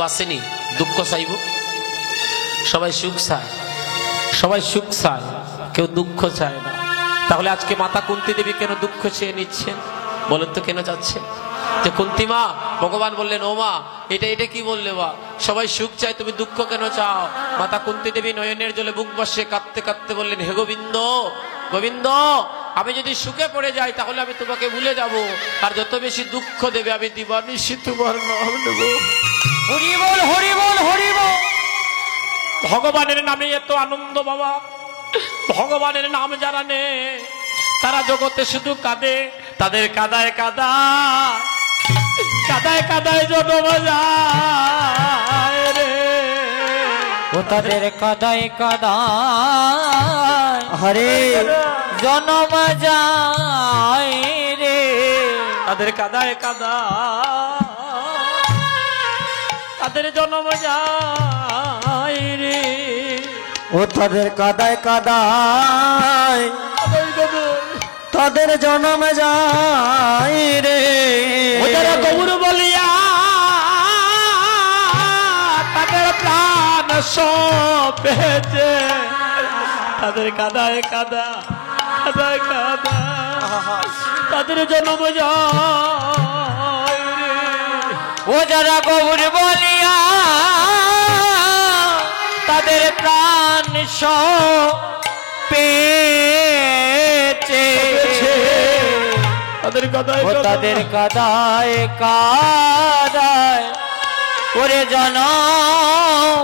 কেউ আসেনি দুঃখ চাইব? সবাই সুখ চায়, সবাই সুখ চায়, কেউ দুঃখ চায় না। তাহলে আজকে মাতা কুন্তী দেবী কেন দুঃখ চেয়ে নিচ্ছেন বলেন তো? কেন যাচ্ছেন? যে কুন্তী মা, ভগবান বললেন ও মা এটা এটা কি বললে মা, সবাই সুখ চায় তুমি দুঃখ কেন চাও? মাতা কুন্তী দেবী নয়নের জলে বুক বসে কাঁদতে কাঁদতে বললেন হে গোবিন্দ, গোবিন্দ আমি যদি সুখে পড়ে যাই তাহলে আমি তোমাকে ভুলে যাব, আর যত বেশি দুঃখ দেবে আমি দিবানিশি তোমার নাম নেব। হরি বল হরি বল হরি বল। ভগবানের নামে এত আনন্দ বাবা, ভগবানের নাম যারা নে তারা জগতে শুধু কাঁদে, তাদের কাদায় কাদা কাদায় কাদায় জন্ম যায় রে। ও তাদের কাদায় কাদায় হরে জন্ম যায় রে। তাদের কাদায় কাদা তাদের জন্ম যায় রে। ও তাদের কাদায় কাদায় তাদের জন্ম যায় রে। ওদের গৌর বলিয়া তাদের প্রাণ সপেছে, তাদের কাদায় কাদা কাদায় কাদা তাদের জন্ম যায় রে। ও যারা গৌর বলিয়া তাদের প্রাণ সপেছে, তাদের কাদায় ও তাদের কাদায় কাদায় ওরে জনম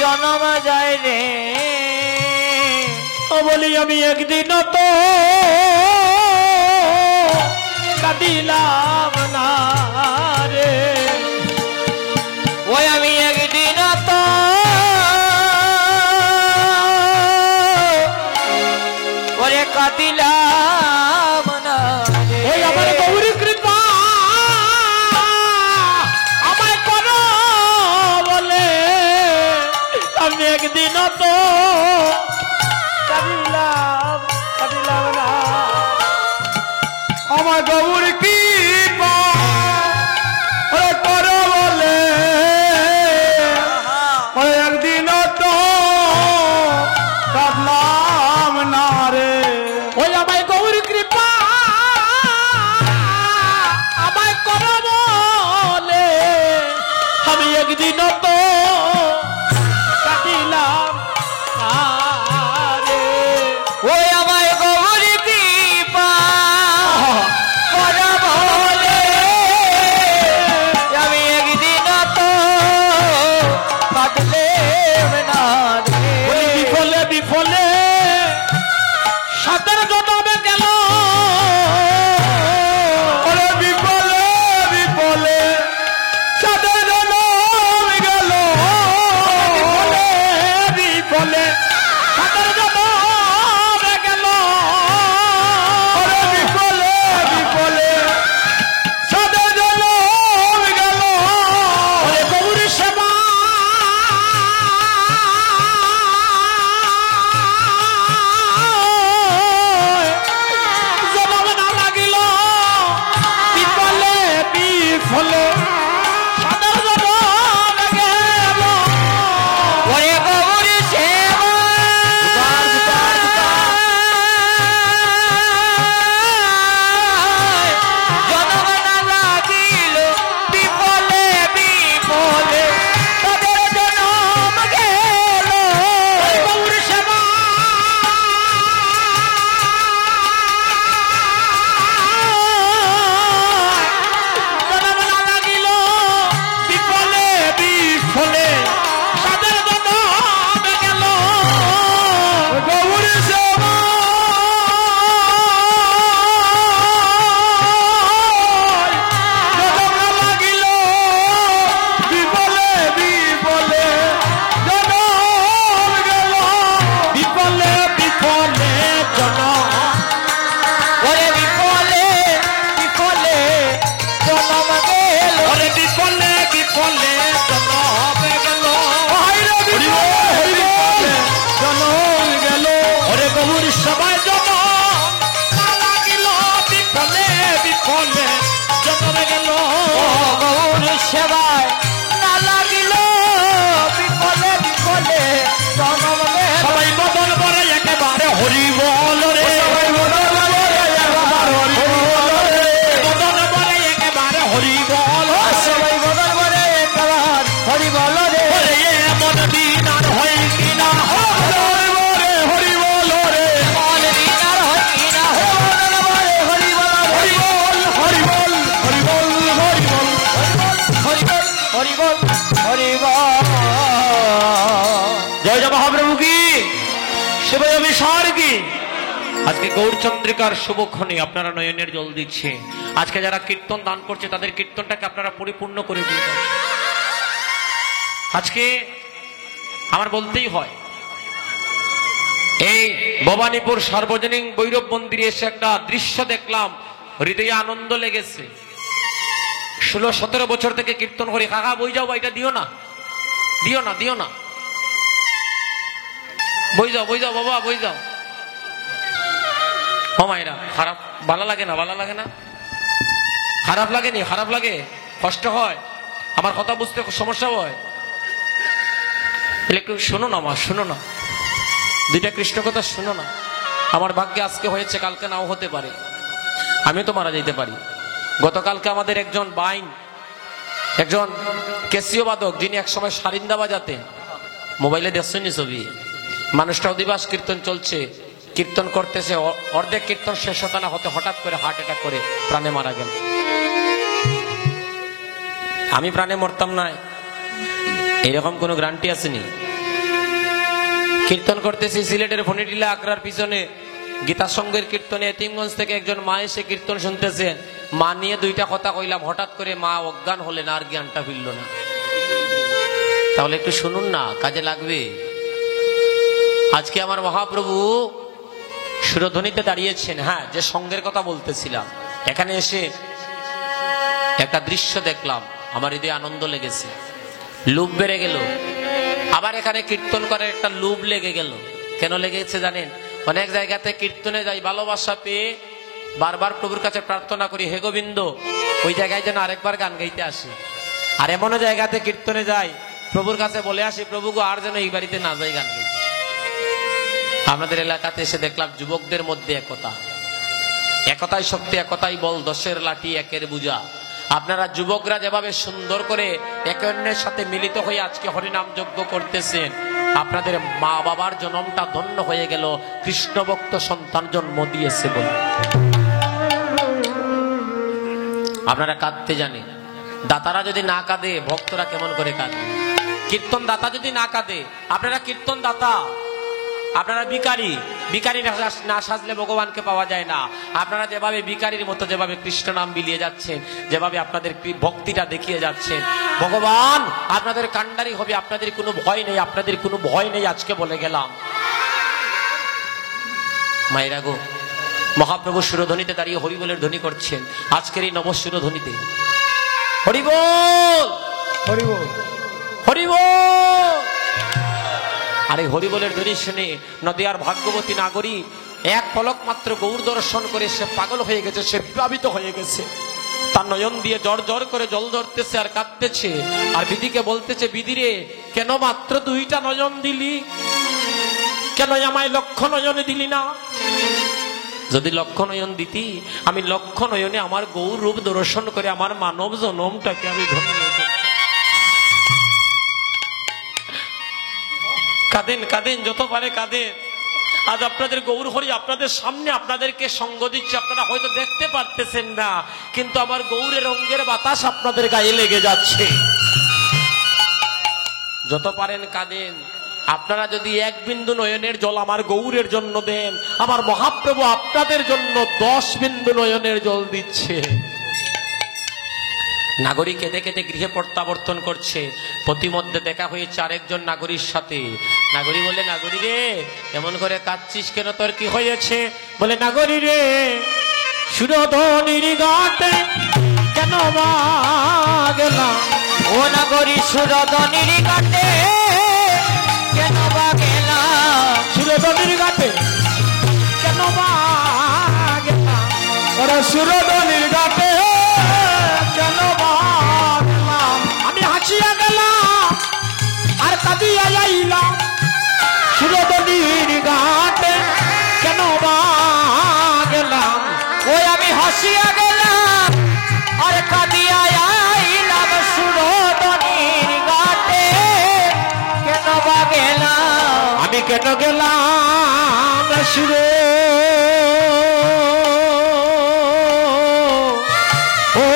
জনম যায় রে। বলি আমি একদিন তো কাঁদিলাম না রে, ওই আমি একদিন তো ওরে কাঁদিলাম না রে। ওই আমার গৌরী কৃপা আমায় করো বলে আমি একদিন তো কাঁদিলাম কাঁদিলাম না। আমার গৌরী কৃপা করো বলে একদিন তো কাঁদলাম না রে। ওই আমায় গৌরী কৃপা আমায় করো বলে আমি একদিন তো কাঁদিলাম না রে। ওই আমায় গৌরী কৃপা করা বলে আমি একদিন তো কাঁদলেম না রে। বিফলে বিফলে সাতের জন্মে গেল, বিফলে বিফলে সাতের জন্মে গেল, বিফলে সাতের জন্মে গেল, বিফলে বিফলে সাতের জন্মে গেল। গৌরী সেবা জবাব না লাগিল, বিফলে বিফলে সাদর জবাব গেল। ওরে গৌরী সেবা জনম না লাগিল, বিফলে বিফলে তাদের জনম গেল। গৌরী সেবা জবাব না লাগিল, বিফলে বিফলে সাদর জবাব গেল। গৌরী সেবা জবাব না লাগিল, বিফলে বিফলে জনম গেল, বিফলে বিফলে জনম। ওরে বিফলে বিফলে জনম গেল। ওরে বিফলে বিফলে জনম গেল, জনম গেল। ওরে গৌরী সবাই জনম না লাগিল, বিফলে বিফলে জনম গেল। ও গৌর সেবায় নালা হরি বল রে এমন দিন আর হয় কিনা হরি বল রে হরি বল রে মন দিন আর হয় কিনা হরি বল হরি বল হরি বল হরি বল হরি বল হরি বল হরি বল। জয় জয় মহাপ্রভু কি, শিব বিশার কি। আজকে গৌরচন্দ্রিকার শুভক্ষণে আপনারা নয়নের জল দিচ্ছে। আজকে যারা কীর্তন দান করছে তাদের কীর্তনটাকে আপনারা পরিপূর্ণ করে দিয়ে যাচ্ছেন। আজকে আমার বলতেই হয়, এই ভবানীপুর সার্বজনীন ভৈরব মন্দিরে এসে একটা দৃশ্য দেখলাম, হৃদয়ে আনন্দ লেগেছে। 16-17 বছর থেকে কীর্তন করি। কাকা বই যাও, এটা দিও না, দিও না, দিও না, বই যাও, বই যাও বাবা, বই যাও। ও মায়েরা, খারাপ ভালো লাগে না, ভালো লাগে না, খারাপ লাগেনি, খারাপ লাগে, কষ্ট হয়, আমার কথা বুঝতে সমস্যা হয়। একটু শোনো না মা, শোনো না, দুইটা কৃষ্ণ কথা শোনো না। আমার ভাগ্যে আজকে হয়েছে, কালকে নাও হতে পারে, আমি তো মারা যেতে পারি। গতকালকে আমাদের একজন বাইন, একজন ক্যাসিও বাদক, যিনি একসময় সারিন্দা বাজাতেন, মোবাইলে দেখছেনি ছবি, মানুষটা অধিবাস কীর্তন চলছে, কীর্তন করতেছে, অর্ধেক কীর্তন শেষ হতে না হতে হঠাৎ করে হার্ট অ্যাটাক করে প্রাণে মারা গেল। আমি প্রাণে মরতাম না, এরকম কোন গ্যারান্টি আসেনি। কীর্তন করতেছি সিলেটের ফণিটিলা আকরার পিছনে গীতা সংঘের কীর্তনে এতিমগঞ্জ থেকে একজন মা এসে কীর্তন শুনতেছেন। মা নিয়ে দুইটা কথা কইলাম, হঠাৎ করে মা অজ্ঞান হলেন, আর জ্ঞানটা ফিরল না। তাহলে একটু শুনুন না, কাজে লাগবে। আজকে আমার মহাপ্রভু সুরধ্বনিতে দাঁড়িয়েছেন। হ্যাঁ, যে সঙ্গের কথা বলতেছিলাম, এখানে এসে একটা দৃশ্য দেখলাম, আমার হৃদয়ে আনন্দ লেগেছে, লোভ বেড়ে গেল। আবার এখানে কীর্তন করার একটা লোভ লেগে গেল। কেন লেগেছে জানেন? অনেক জায়গাতে কীর্তনে যাই, ভালোবাসা পেয়ে বারবার প্রভুর কাছে প্রার্থনা করি, হে গোবিন্দ, ওই জায়গায় যেন আরেকবার গান গাইতে আসি। আর এমনও জায়গাতে কীর্তনে যাই, প্রভুর কাছে বলে আসি, প্রভু গো, আর যেন এই বাড়িতে না যাই গান গাইতে। আমাদের এলাকাতে এসে দেখলাম যুবকদের মধ্যে একতা, একতাই শক্তি, একতাই বল, 10-এর লাঠি 1-এর বুঝা। আপনারা যুবকরা যেভাবে সুন্দর করে একে অন্যের সাথে মিলিত হয়ে আজকে হরিনাম যজ্ঞ করতেছেন, আপনাদের মা বাবার জন্মটা ধন্য হয়ে গেল, কৃষ্ণ ভক্ত সন্তান জন্ম দিয়েছে বলে। আপনারা কাঁদতে জানেন, দাতারা যদি না কাঁদে ভক্তরা কেমন করে কাঁদে? কীর্তন দাতা যদি না কাঁদে, আপনারা কীর্তন দাতা, আপনারা ভিখারি, ভিখারি না সাজলে ভগবানকে পাওয়া যায় না। আপনারা যেভাবে ভিখারির মতো যেভাবে কৃষ্ণ নাম বিলিয়ে যাচ্ছেন, যেভাবে আপনাদের ভক্তিটা দেখিয়ে যাচ্ছেন, ভগবান আপনাদের কান্ডারি হবে। আপনাদের কোনো ভয় নেই, আপনাদের কোনো ভয় নেই, আজকে বলে গেলাম। মায়েরা গো, মহাপ্রভু সুরধ্বনিতে দাঁড়িয়ে হরিবোলের ধ্বনি করছেন। আজকের এই নবসুরধ্বনিতে হরিবোল, হরিবোল, হরিবোল। আর এই হরিবোলের ধ্বনি শুনে নদিয়ার ভাগ্যবতী নাগরী এক পলক মাত্র গৌর দর্শন করে সে পাগল হয়ে গেছে, সে প্লাবিত হয়ে গেছে। তার নয়ন দিয়ে জর জর করে জল ধরতেছে আর কাঁদতেছে। আর বিধিকে বলতেছে, বিধিরে, কেন মাত্র 2টা নয়ন দিলি? কেন আমায় লক্ষ নয়নে দিলি না? যদি লক্ষ নয়ন দিতি, আমি লক্ষ নয়নে আমার গৌর রূপ দর্শন করে আমার মানব জনমটাকে আমি ধন্য করতাম। কাঁদেন, কাঁদেন, যত পারে কাঁদেন। আজ আপনাদের গৌর হরি আপনাদের সামনে আপনাদেরকে সঙ্গ দিচ্ছে, আপনারা হয়তো দেখতে পারতেছেন না, কিন্তু আমার গৌরের রঙের বাতাস আপনাদের গায়ে লেগে যাচ্ছে। যত পারেন কাঁদেন। আপনারা যদি 1 বিন্দু নয়নের জল আমার গৌরের জন্য দেন, আমার মহাপ্রভু আপনাদের জন্য 10 বিন্দু নয়নের জল দিচ্ছে। নাগরী কেঁদে কেঁদে গৃহে প্রত্যাবর্তন করছে। প্রতিমধ্যে দেখা হয়েছে আরেকজন নাগরীর সাথে। নাগরী বলে, নাগরী রে, এমন করে কাঁদছিস কেন, তোর কি হয়েছে? বলে, নাগরী রে, সুরধ্বনির ঘাটে কেন মা গেলাম? ও নাগরী, সুরধ্বনির ঘাটে কেন বা গেলাম? সুরধ্বনির ঘাটে কেন মা গেলাম? ওরা সুরধ্বনির ঘাটে কেন মা গেলাম? আমি হাসিয়া গেলাম আর কাঁদিয়া যাইলাম। সুরধ্বনির ঘাটে কেন মা গেলাম? ওই আমি হাসিয়া গেলাম আর কাঁদিয়া আইলাম। সুরধ্বনির ঘাটে কেন গেলাম সুরে ও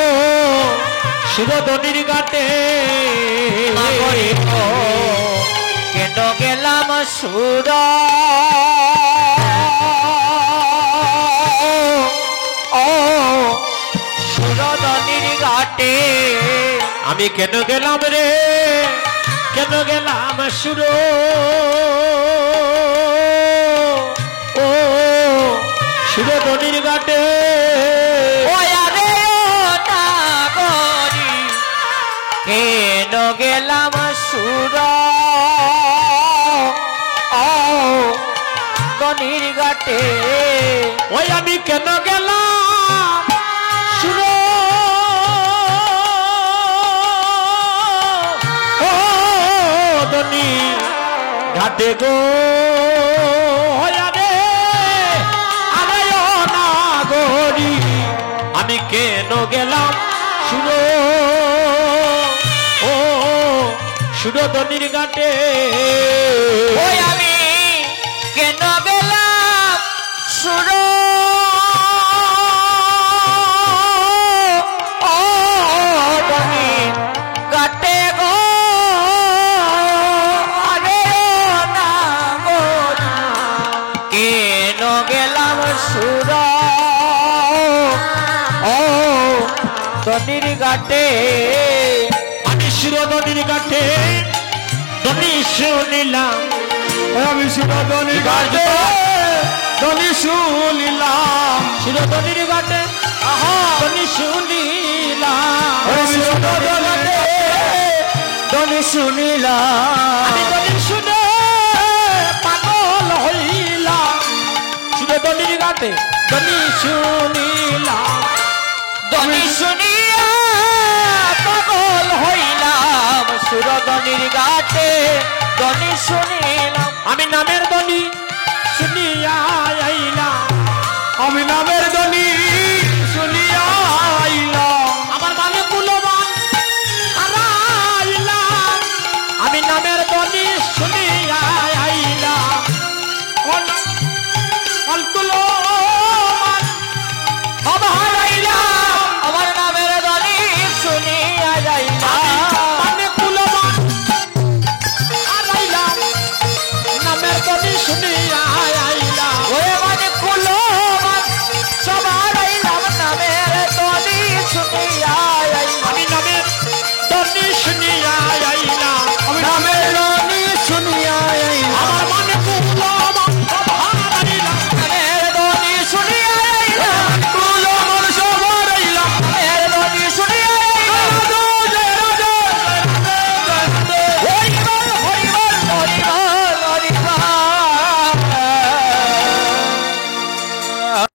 সুরধনির ঘাটে কেন গেলাম সুর ও সুরধনির ঘাটে আমি কেন গেলাম রে কেন গেলাম সুর ও সুরধনির ঘাটে ওয়ারে নাগরি কেন গেলাম সুর ও ধনির ঘাটে ওই আমি কেন গেলাম সুর ও ধনি ঘাটে গো আরে আরে ও নাগরি আমি কেন গেলাম সুর ও সুরধনির ঘাটে ওই আমি কেন গেলাম সুর ও ধনির ঘাটে গো আরে না গো না কেন গেলাম সুর ও ধনির ঘাটে আমি সুরধনির ঘাটে ধনি শুনিলাম আমি সুরধনির ঘাটে ধনি শুনিলাম সুরধনির ঘাটে ধনি শুনিলাম আমি সুরধনির ঘাটে ধনি শুনিলাম আমি ধনি শুনে পাগল হইলাম সুরধনির ঘাটে ধনি শুনিলাম ধনি শুনিয়া পাগল হইলাম সুরধনির ঘাটে ধনি শুনিলাম আমি নামের ধনি শুনিয়া আইলাম আমি নামে